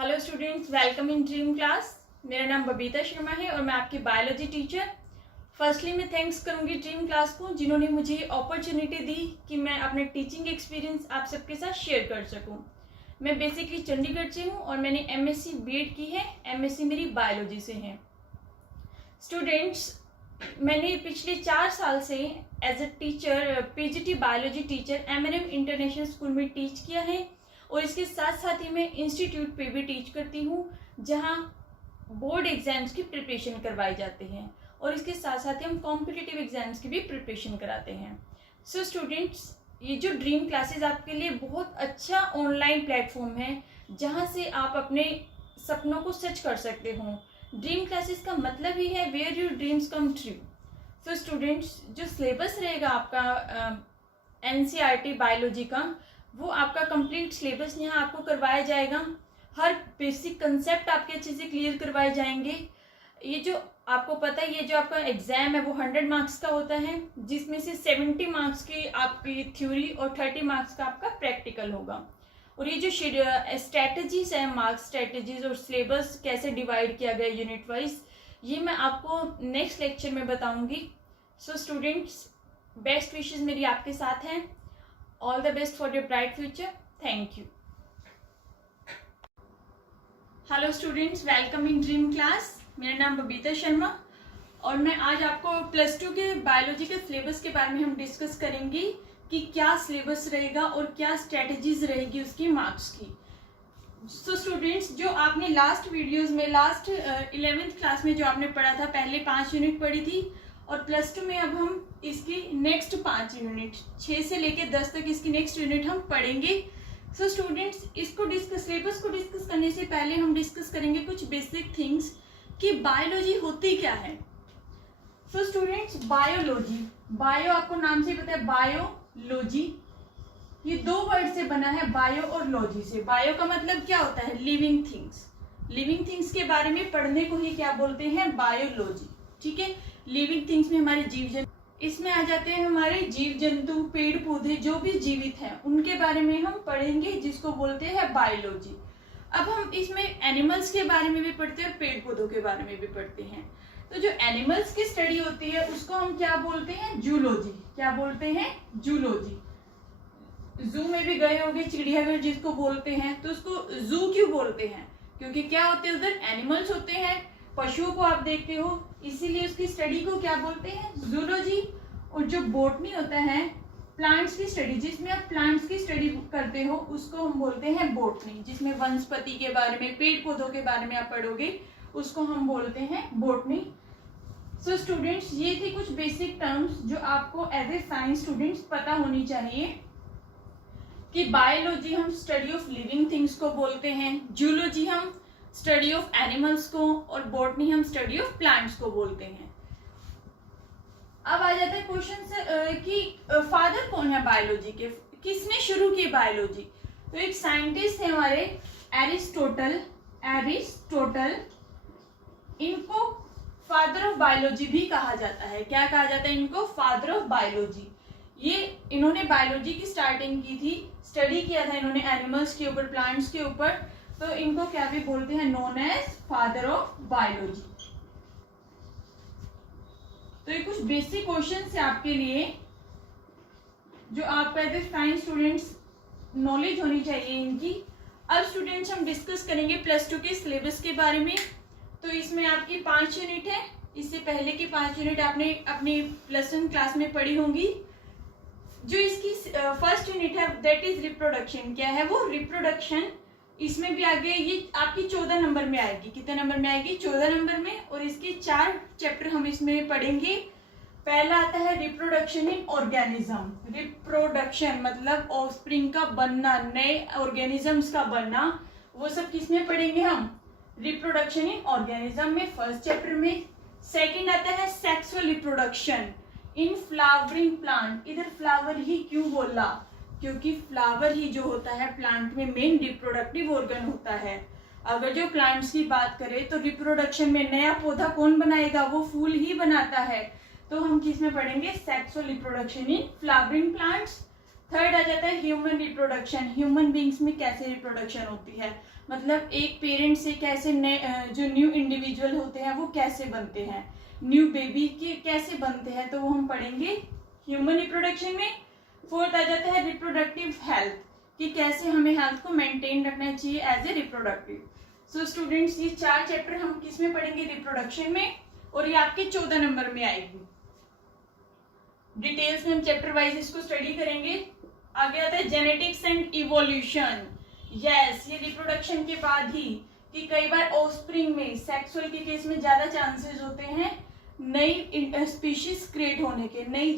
Hello students, welcome in dream class. मेरा नाम बबीता शर्मा है और मैं आपकी बायोलॉजी टीचर। फर्स्टली मैं थैंक्स करूंगी ड्रीम क्लास को, जिन्होंने मुझे अपॉर्चुनिटी दी कि मैं अपने टीचिंग एक्सपीरियंस आप सबके साथ शेयर कर सकूं। मैं बेसिकली चंडीगढ़ से हूं और मैंने एमएससी बीएड की है। एमएससी मेरी बायोलॉजी से है। स्टूडेंट्स, मैंने पिछले 4 साल से as a teacher PGT biology teacher MNM international school में टीच किया है और इसके साथ साथ ही मैं इंस्टीट्यूट पे भी टीच करती हूँ, जहाँ बोर्ड एग्जाम्स की प्रिपरेशन करवाए जाते हैं और इसके साथ साथ ही हम कॉम्पिटिटिव एग्जाम्स की भी प्रिपरेशन कराते हैं। सो स्टूडेंट्स, ये जो ड्रीम क्लासेस आपके लिए बहुत अच्छा ऑनलाइन प्लेटफॉर्म है, जहाँ से आप अपने सपनों को सच कर सकते हो। ड्रीम क्लासेस का मतलब ही है where your dreams come true. So students, जो सिलेबस रहेगा आपका एनसीईआरटी बायोलॉजी का, वो आपका कंप्लीट सिलेबस यहाँ आपको करवाया जाएगा। हर बेसिक कंसेप्ट आपके अच्छे से क्लियर करवाए जाएंगे। ये जो आपको पता है, ये जो आपका एग्जाम है वो 100 मार्क्स का होता है, जिसमें से 70 मार्क्स की आपकी थ्योरी और 30 मार्क्स का आपका प्रैक्टिकल होगा। और ये जो स्ट्रैटेजीज है, मार्क्स स्ट्रैटेजीज और सिलेबस कैसे डिवाइड किया गया यूनिट वाइज, ये मैं आपको नेक्स्ट लेक्चर में बताऊंगी। सो स्टूडेंट्स, बेस्ट विशेस मेरी आपके साथ हैं। All the best for your bright future. Thank you. Hello students, welcome in dream class. मेरा नाम बबीता शर्मा और मैं आज आपको +2 के बायोलॉजी के सिलेबस के बारे में हम डिस्कस करेंगे कि क्या सिलेबस रहेगा और क्या स्ट्रेटजीज रहेगी उसकी मार्क्स की। सो स्टूडेंट्स, जो आपने लास्ट वीडियोस में, लास्ट 11th क्लास में जो आपने पढ़ा था, पहले 5 यूनिट पढ़ी थी और +2 में अब हम इसकी नेक्स्ट 5 यूनिट, 6 से लेकर 10 तक इसकी नेक्स्ट यूनिट हम पढ़ेंगे। सो स्टूडेंट्स, इसको सिलेबस को डिस्कस करने से पहले हम डिस्कस करेंगे कुछ बेसिक थिंग्स कि बायोलॉजी होती क्या है। सो स्टूडेंट्स, बायोलॉजी, बायो आपको नाम से पता है, बायोलॉजी ये 2 वर्ड से बना है, बायो और लॉजी से। बायो का मतलब क्या होता है? Living things. लिविंग थिंग्स के बारे में पढ़ने को ही क्या बोलते हैं? बायोलॉजी। ठीक है, लिविंग थिंग्स में हमारे जीव जंतु, इसमें आ जाते हैं हमारे जीव जंतु, पेड़ पौधे, जो भी जीवित हैं उनके बारे में हम पढ़ेंगे, जिसको बोलते हैं बायोलॉजी। अब हम इसमें एनिमल्स के बारे में भी पढ़ते हैं और पेड़ पौधों के बारे में भी पढ़ते हैं। तो जो एनिमल्स की स्टडी होती है उसको हम क्या बोलते हैं? जूलॉजी। क्या बोलते हैं? जूलॉजी। जू में भी गए होंगे, चिड़ियाघर जिसको बोलते हैं, तो उसको जू क्यों बोलते हैं? क्योंकि क्या होते हैं उधर? एनिमल्स होते हैं, पशुओं को आप देखते हो, इसीलिए उसकी स्टडी को क्या बोलते हैं? जूलॉजी। और जो बॉटनी होता है, प्लांट्स की स्टडी, जिसमें आप प्लांट्स की स्टडी करते हो, उसको हम बोलते हैं बॉटनी। जिसमें वनस्पति के बारे में, पेड़ पौधों के बारे में आप पढ़ोगे, उसको हम बोलते हैं बॉटनी। सो स्टूडेंट्स, ये थी कुछ बेसिक टर्म्स जो आपको एज ए साइंस स्टूडेंट्स पता होनी चाहिए कि बायोलॉजी हम स्टडी ऑफ लिविंग थिंग्स को बोलते हैं, जूलॉजी हम स्टडी ऑफ एनिमल्स को और बॉटनी हम स्टडी ऑफ प्लांट्स को बोलते हैं। अब आ जाता है क्वेश्चन कि फादर कौन है बायोलॉजी के? किसने शुरू की बायोलॉजी? तो एक साइंटिस्ट है हमारे, एरिस्टोटल। इनको फादर ऑफ बायोलॉजी भी कहा जाता है। क्या कहा जाता है इनको? Father of biology. ये इन्होंने बायोलॉजी की स्टार्टिंग की थी, स्टडी किया था इन्होंने एनिमल्स के ऊपर, प्लांट्स के ऊपर, तो इनको क्या भी बोलते हैं? Known as father of biology. तो ये कुछ बेसिक क्वेश्चन है आपके लिए जो आपका as a science students knowledge होनी चाहिए इनकी। अब स्टूडेंट्स, हम डिस्कस करेंगे +2 के सिलेबस के बारे में। तो इसमें आपकी 5 यूनिट है। इससे पहले की 5 यूनिट आपने अपनी +1 क्लास में पढ़ी होंगी। जो इसकी फर्स्ट यूनिट है, दैट इज रिप्रोडक्शन। क्या है वो? रिप्रोडक्शन। इसमें भी आगे ये आपकी 14 नंबर में आएगी। कितने नंबर में आएगी? 14 नंबर में। और इसके 4 चैप्टर हम इसमें पढ़ेंगे। पहला आता है रिप्रोडक्शन इन ऑर्गेनिज्म। रिप्रोडक्शन मतलब ऑफस्प्रिंग का बनना, नए ऑर्गेनिजम्स का बनना, वो सब किसमें पढ़ेंगे हम? रिप्रोडक्शन इन ऑर्गेनिज्म में, फर्स्ट चैप्टर में। सेकेंड आता है sexual reproduction in flowering plant. इधर फ्लावर ही क्यों बोला? क्योंकि फ्लावर ही जो होता है प्लांट में मेन रिप्रोडक्टिव ऑर्गन होता है। अगर जो प्लांट्स की बात करें तो रिप्रोडक्शन में नया पौधा कौन बनाएगा? वो फूल ही बनाता है। तो हम किस में पढ़ेंगे? Sexual reproduction in flowering plants. Third आ जाता है ह्यूमन रिप्रोडक्शन, ह्यूमन बींग्स में कैसे रिप्रोडक्शन होती है, मतलब एक पेरेंट से कैसे जो न्यू इंडिविजुअल होते हैं वो कैसे बनते हैं, न्यू बेबी के कैसे बनते हैं, तो वो हम पढ़ेंगे ह्यूमन रिप्रोडक्शन में। फोर्थ आ जाता है रिप्रोडक्टिव हेल्थ, कि कैसे हमें हेल्थ को मेंटेन रखना चाहिए as a reproductive. So students ये 4 चैप्टर हम किस में पढ़ेंगे, रिप्रोडक्शन में, और ये आपके 14 नंबर में आएगी। डिटेल्स में हम चैप्टर वाइज इसको स्टडी करेंगे। आगे आता है जेनेटिक्स एंड इवोल्यूशन। यस, ये रिप्रोडक्शन के बाद ही, कि कई बार ऑफस्प्रिंग में सेक्सुअल के केस में ज्यादा चांसेस होते हैं नई स्पीशीज क्रिएट होने के, नई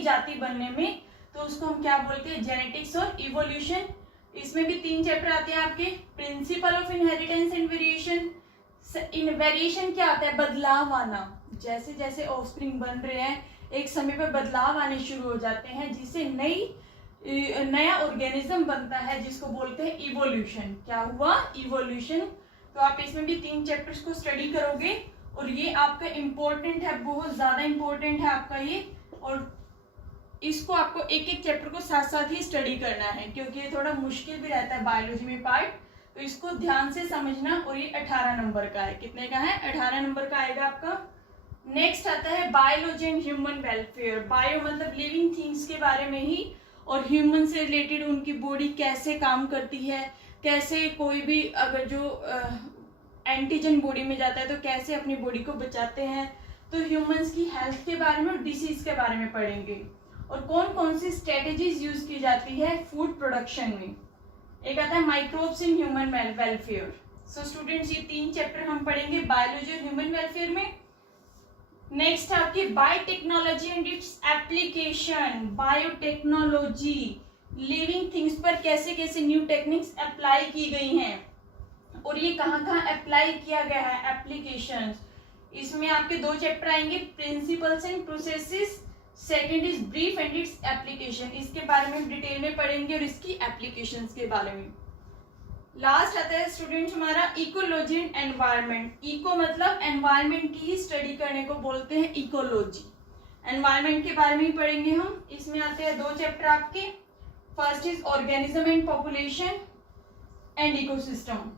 जाति बनने में, तो उसको हम क्या बोलते हैं, जेनेटिक्स और इवोल्यूशन। इसमें भी 3 चैप्टर आते हैं आपके, principle of inheritance and variation. Variation क्या आता है, बदलाव आना, जैसे जैसे ऑफस्प्रिंग बन रहे हैं एक समय पर बदलाव आने शुरू हो जाते हैं, जिससे नया ऑर्गेनिज्म बनता है, जिसको बोलते हैं इवोल्यूशन। क्या हुआ, इवोल्यूशन। तो आप इसमें भी 3 चैप्टर्स को स्टडी करोगे, और ये आपका इम्पोर्टेंट है, बहुत ज्यादा इम्पोर्टेंट है आपका ये, और इसको आपको एक एक चैप्टर को साथ साथ ही स्टडी करना है, क्योंकि ये थोड़ा मुश्किल भी रहता है बायोलॉजी में पार्ट, तो इसको ध्यान से समझना। और ये 18 नंबर का है, कितने का है, 18 नंबर का आएगा आपका। नेक्स्ट आता है biology and human welfare. Bio मतलब लिविंग थिंग्स के बारे में ही, और ह्यूमन से रिलेटेड उनकी बॉडी कैसे काम करती है, कैसे कोई भी अगर जो एंटीजन बॉडी में जाता है तो कैसे अपनी बॉडी को बचाते हैं, तो ह्यूमंस की हेल्थ के बारे में और डिसीज के बारे में पढ़ेंगे, और कौन कौन सी स्ट्रेटेजीज यूज की जाती है फूड प्रोडक्शन में। एक आता है microbes in human welfare. So students ये 3 चैप्टर हम पढ़ेंगे बायोलॉजी और ह्यूमन वेलफेयर में। नेक्स्ट आपकी biotechnology and its application. Biotechnology, living things पर कैसे कैसे न्यू टेक्निक्स अप्लाई की गई हैं, और ये कहाँ कहाँ अप्लाई किया गया है, एप्लीकेशंस। इसमें आपके 2 चैप्टर आएंगे, principles and processes, second is brief and its application. इसके बारे में डिटेल में पढ़ेंगे, और इसकी एप्लीकेशंस के बारे में। लास्ट आता है स्टूडेंट्स हमारा इकोलॉजी एंड एनवायरनमेंट। इको मतलब एनवायरनमेंट की ही स्टडी करने को बोलते हैं इकोलॉजी। एनवायरनमेंट के बारे में ही पढ़ेंगे हम। इसमें आते हैं 2 चैप्टर आपके, first is organism and population and ecosystem,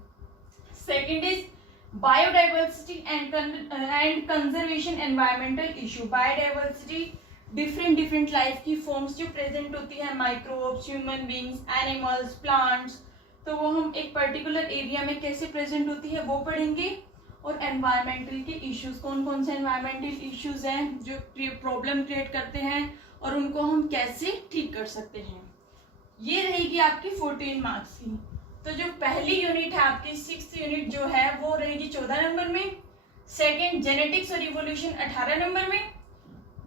second is biodiversity and conservation environmental issue. Biodiversity different life की फॉर्म्स जो प्रेजेंट होती है, microbes, human beings, animals, plants, तो वो हम एक पर्टिकुलर एरिया में कैसे प्रेजेंट होती है वो पढ़ेंगे। और एनवायरमेंटल के इश्यूज, कौन कौन से एनवायरमेंटल इश्यूज हैं जो प्रॉब्लम क्रिएट करते हैं, और उनको हम कैसे ठीक कर सकते हैं। ये रहेगी आपकी 14 मार्क्स की। तो जो पहली यूनिट है आपकी 6th यूनिट जो है वो रहेगी 14 नंबर में, सेकेंड जेनेटिक्स और इवोल्यूशन 18 नंबर में,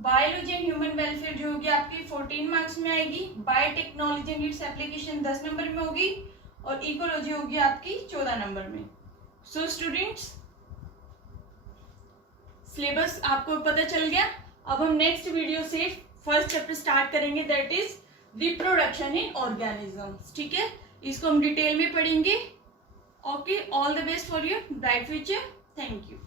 बायोलॉजी एंड ह्यूमन वेलफेयर जो होगी आपकी 14 मार्क्स में आएगी, biotechnology and its application 10 number में होगी, और इकोलॉजी होगी आपकी 14 नंबर में। सो स्टूडेंट्स सिलेबस आपको पता चल गया। अब हम नेक्स्ट वीडियो से फर्स्ट चैप्टर स्टार्ट करेंगे, that is reproduction in organisms. ठीक है, इसको हम डिटेल में पढ़ेंगे। Okay, all the best for your bright future. Thank you.